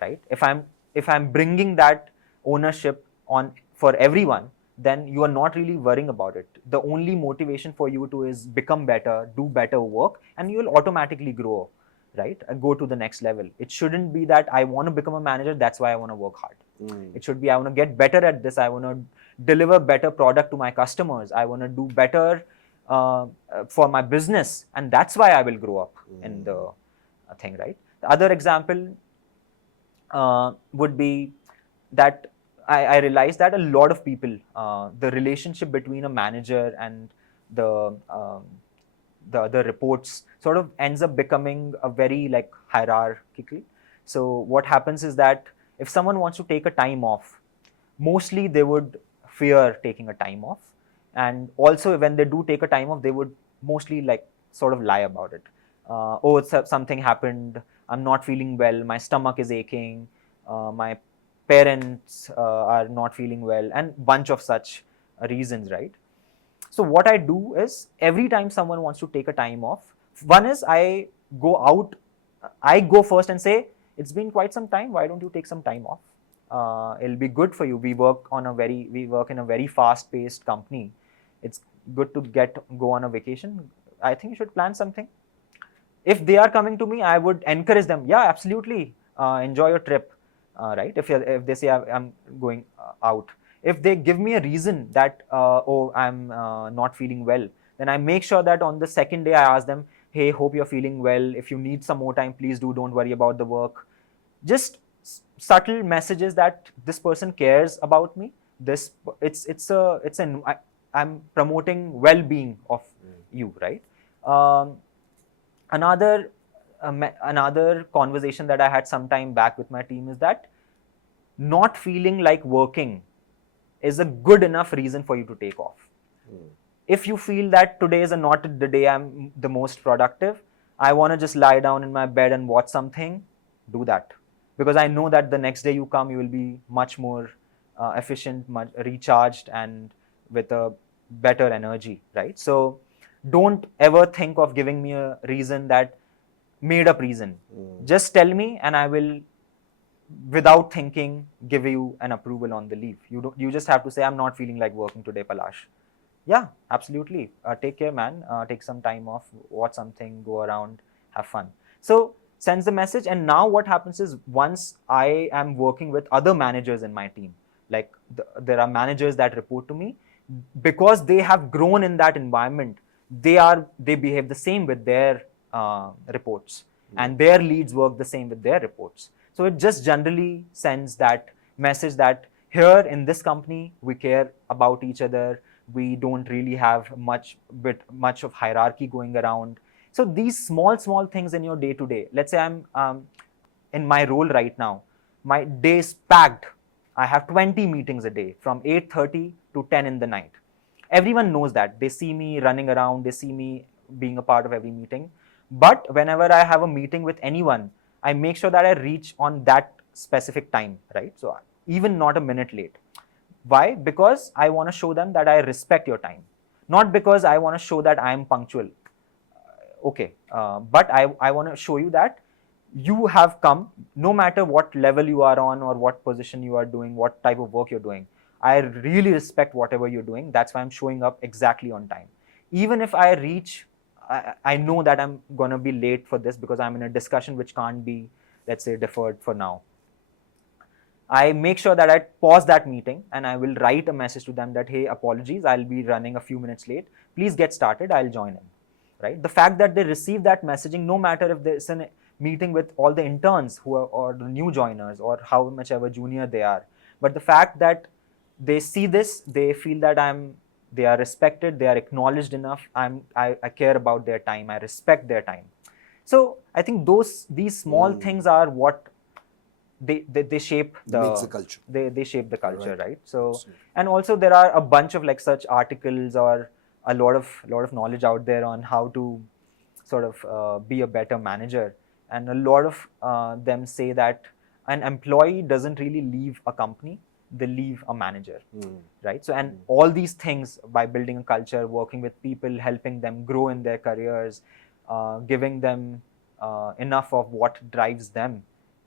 Right? If I'm bringing that ownership on for everyone, then you are not really worrying about it. The only motivation for you to is become better, do better work, and you will automatically grow, right? Go to the next level. It shouldn't be that I want to become a manager, that's why I want to work hard. It should be I want to get better at this, I want to deliver better product to my customers, I want to do better for my business, and that's why I will grow up in the thing, right? The other example would be that I realized that a lot of people, the relationship between a manager and the other reports sort of ends up becoming a very like hierarchical. So what happens is that if someone wants to take a time off, mostly they would fear taking a time off, and also when they do take a time off, they would mostly like sort of lie about it. Oh, something happened, I'm not feeling well, my stomach is aching, my parents are not feeling well, and bunch of such reasons, right? So what I do is every time someone wants to take a time off, one is I go first and say, it's been quite some time, why don't you take some time off? It'll be good for you. We work in a very fast paced company. It's good to go on a vacation. I think you should plan something. If they are coming to me, I would encourage them. Yeah, absolutely. Enjoy your trip, right? If they say I'm going out, if they give me a reason that oh, I'm not feeling well, then I make sure that on the second day I ask them, hey, hope you're feeling well. If you need some more time, please do. Don't worry about the work. Just subtle messages that this person cares about me. I'm promoting well-being of you, right? Um, another conversation that I had some time back with my team is that not feeling like working is a good enough reason for you to take off. If you feel that today is not the day I'm the most productive, I want to just lie down in my bed and watch something, do that. Because I know that the next day you come, you will be much more efficient, much recharged, and with a better energy, right? So don't ever think of giving me a reason that made up reason. Just tell me and I will, without thinking, give you an approval on the leave. You just have to say, I'm not feeling like working today, Palash. Yeah, absolutely. Take care, man. Take some time off, watch something, go around, have fun. So sends the message. And now what happens is, once I am working with other managers in my team, like there are managers that report to me, because they have grown in that environment, they behave the same with their reports, and their leads work the same with their reports. So it just generally sends that message that here in this company we care about each other. We don't really have much of hierarchy going around. So these small things in your day to day. Let's say I'm in my role right now. My day is packed. I have 20 meetings a day from 8:30 to 10 in the night. Everyone knows that. They see me running around. They see me being a part of every meeting. But whenever I have a meeting with anyone, I make sure that I reach on that specific time, right? So even not a minute late. Why? Because I want to show them that I respect your time, not because I want to show that I am punctual. Okay, but I want to show you that you have come, no matter what level you are on or what position you are doing, what type of work you're doing. I really respect whatever you're doing. That's why I'm showing up exactly on time. Even if I reach, I know that I'm going to be late for this because I'm in a discussion which can't be, let's say, deferred for now. I make sure that I pause that meeting and I will write a message to them that, hey, apologies, I'll be running a few minutes late. Please get started, I'll join in. Right? The fact that they receive that messaging, no matter if there's a meeting with all the interns who are, or the new joiners, or how much ever junior they are, but the fact that they see this, they feel that they are respected, they are acknowledged enough. I care about their time, I respect their time. So I think these small things are what they shape makes the culture. They shape the culture, right? So Absolutely. and also there are a bunch of like such articles or a lot of knowledge out there on how to sort of be a better manager, and a lot of them say that an employee doesn't really leave a company, they leave a manager, right? So and all these things, by building a culture, working with people, helping them grow in their careers, giving them enough of what drives them,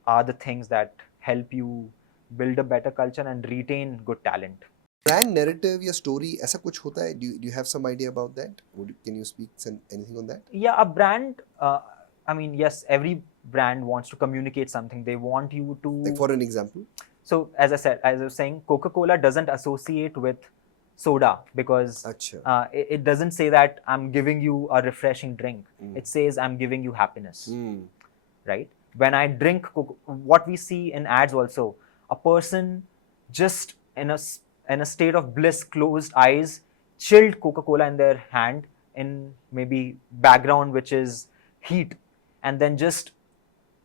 are the things that help you build a better culture and retain good talent. Brand narrative या story ऐसा कुछ होता है? Do you have some idea about that? Can you speak anything on that? Yeah, a brand, I mean, yes, every brand wants to communicate something. They want you to, Like for an example. so as I was saying, Coca-Cola doesn't associate with soda because Acha. it doesn't say that I'm giving you a refreshing drink. It says I'm giving you happiness, right? When I drink what we see in ads also, a person just in a state of bliss, closed eyes, chilled Coca-Cola in their hand, in maybe background which is heat, and then just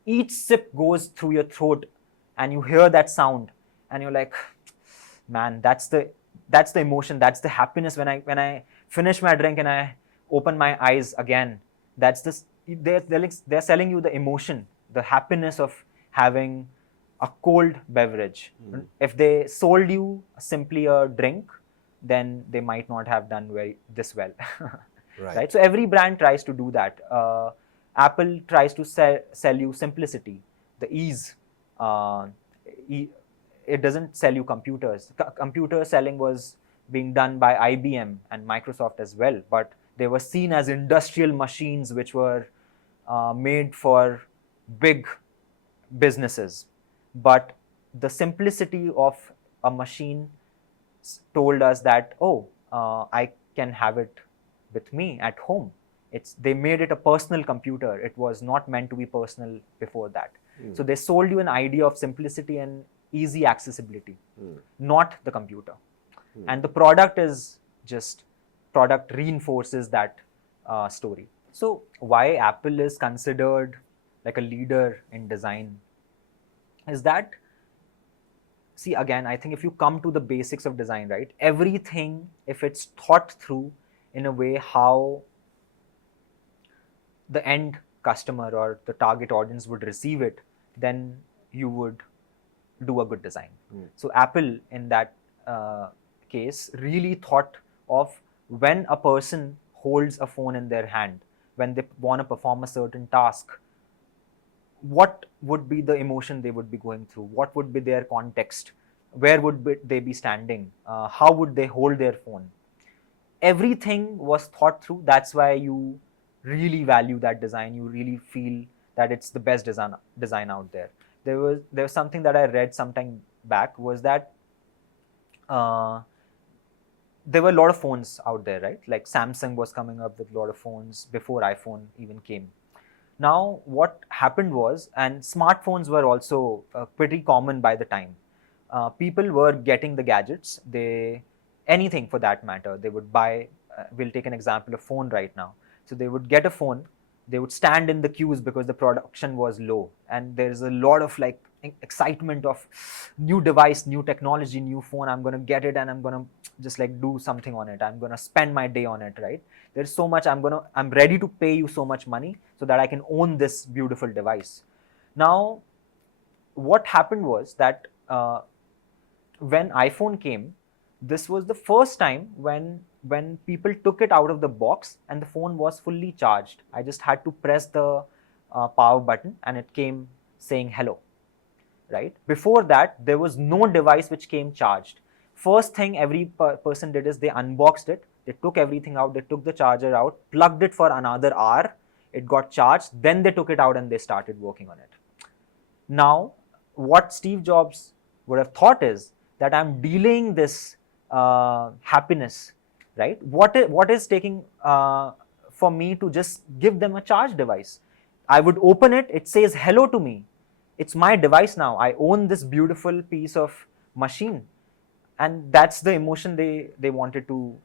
each sip goes through your throat and you hear that sound and you're like, man, that's the emotion, that's the happiness. When I finish my drink and I open my eyes again, that's this, they're selling you the emotion, the happiness of having a cold beverage. If they sold you simply a drink, then they might not have done this well. Right? So every brand tries to do that. Apple tries to sell you simplicity, the ease. It doesn't sell you computers. Computer selling was being done by IBM and Microsoft as well, but they were seen as industrial machines which were made for big businesses. But the simplicity of a machine told us that, I can have it with me at home. They made it a personal computer. It was not meant to be personal before that. So they sold you an idea of simplicity and easy accessibility, not the computer. And the product reinforces that story. So why Apple is considered like a leader in design is that, see, again, I think if you come to the basics of design, right, everything, if it's thought through in a way how the end customer or the target audience would receive it, then you would do a good design. So Apple in that case really thought of when a person holds a phone in their hand, when they want to perform a certain task, what would be the emotion they would be going through, what would be their context, where would they be standing, how would they hold their phone. Everything was thought through. That's why you really value that design. You really feel that it's the best design out there. There was something that I read sometime back, was that there were a lot of phones out there, right? Like Samsung was coming up with a lot of phones before iPhone even came. Now, what happened was, and smartphones were also pretty common by the time. People were getting the gadgets, anything for that matter. They would buy, we'll take an example of phone right now. So they would get a phone, they would stand in the queues because the production was low. And there's a lot of like excitement of new device, new technology, new phone. I'm going to get it and I'm going to just like do something on it. I'm going to spend my day on it, right? There's so much, I'm ready to pay you so much money so that I can own this beautiful device. Now, what happened was that when iPhone came, this was the first time when people took it out of the box and the phone was fully charged. I just had to press the power button and it came saying hello, right? Before that, there was no device which came charged. First thing every person did is they unboxed it, they took everything out, they took the charger out, plugged it for another hour, it got charged, then they took it out and they started working on it. Now, what Steve Jobs would have thought is that I'm delaying this happiness, right? What is taking for me to just give them a charge device? I would open it, it says hello to me. It's my device now. I own this beautiful piece of machine. And that's the emotion they wanted to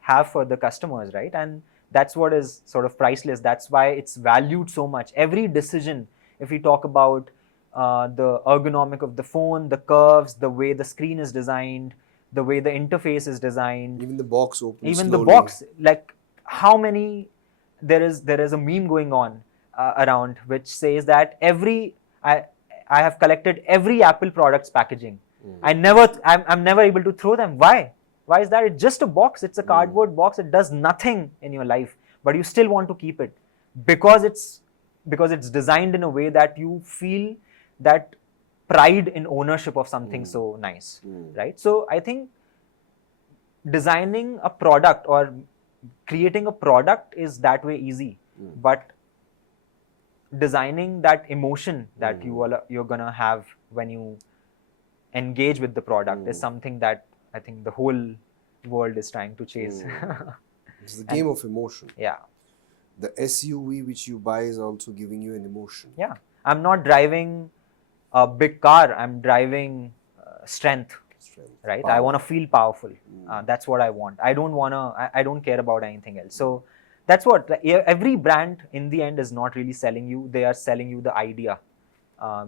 have for the customers, right? And that's what is sort of priceless. That's why it's valued so much. Every decision, if we talk about the ergonomic of the phone, the curves, the way the screen is designed, the way the interface is designed, Even the box opens even slowly. the box, like how many, there is a meme going on around which says that I have collected every Apple product's packaging. I'm never able to throw them. Why is that? It's just a box, it's a cardboard box, it does nothing in your life, but you still want to keep it because it's designed in a way that you feel that pride in ownership of something so nice, right? So I think designing a product or creating a product is that way easy, but designing that emotion that you're gonna have when you engage with the product is something that I think the whole world is trying to chase. It's the game of emotion. Yeah. The SUV which you buy is also giving you an emotion. Yeah. I'm not driving a big car. I'm driving strength, right? Power. I want to feel powerful. That's what I want. I don't care about anything else. So that's what every brand in the end is not really selling you. They are selling you the idea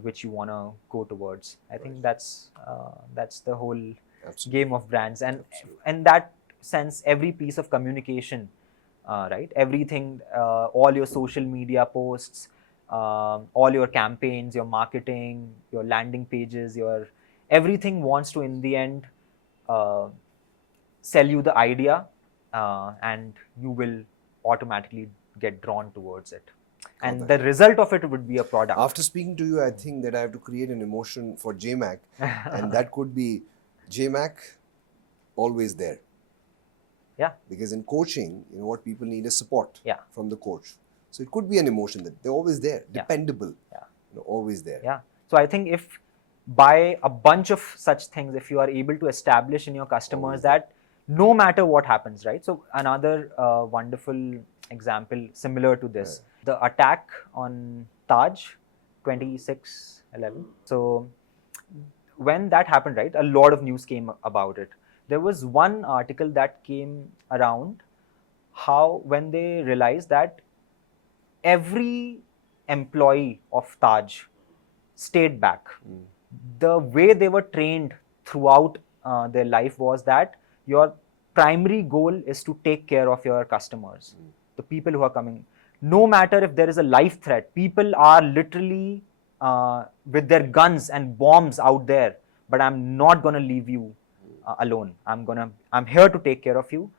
which you want to go towards. I think that's the whole game of brands. And in that sense, every piece of communication, right? Everything, all your social media posts, all your campaigns, your marketing, your landing pages, everything wants to in the end sell you the idea, and you will automatically get drawn towards it. And the result of it would be a product. After speaking to you, I think that I have to create an emotion for JMac, and that could be JMac always there. Yeah. Because in coaching, what people need is support from the coach. So it could be an emotion that they're always there, dependable, always there. Yeah. So I think if by a bunch of such things, if you are able to establish in your customers that no matter what happens, right? So another wonderful example similar to this, the attack on Taj 26/11. So when that happened, right, a lot of news came about it. There was one article that came around how when they realized that every employee of Taj stayed back. The way they were trained throughout their life was that your primary goal is to take care of your customers, the people who are coming. No matter if there is a life threat, people are literally with their guns and bombs out there, but I'm not going to leave you alone. I'm here to take care of you.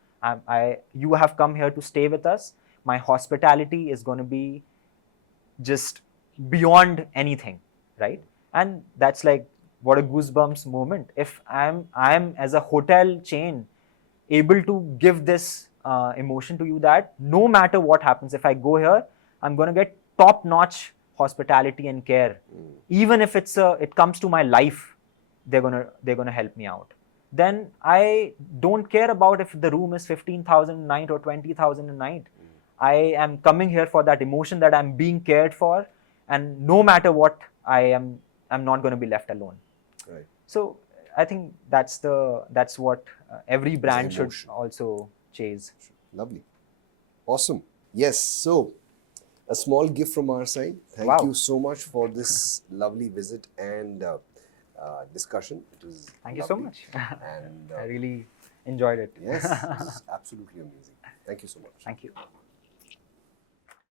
You have come here to stay with us. My hospitality is going to be just beyond anything, right? And that's like what a goosebumps moment. If I'm as a hotel chain able to give this emotion to you, that no matter what happens, if I go here, I'm going to get top notch hospitality and care. Even if it comes to my life, they're going to help me out. Then I don't care about if the room is 15,000 a night or 20,000 a night. I am coming here for that emotion that I'm being cared for, and no matter what, I'm not going to be left alone. Right. So I think that's what every brand should emotion. also chase. Lovely. Awesome. Yes. So, a small gift from our side. Thank Wow. you so much for this lovely visit and discussion. It was Thank you so lovely. much. And I really enjoyed it. yes, it was absolutely amazing. Thank you so much. Thank you.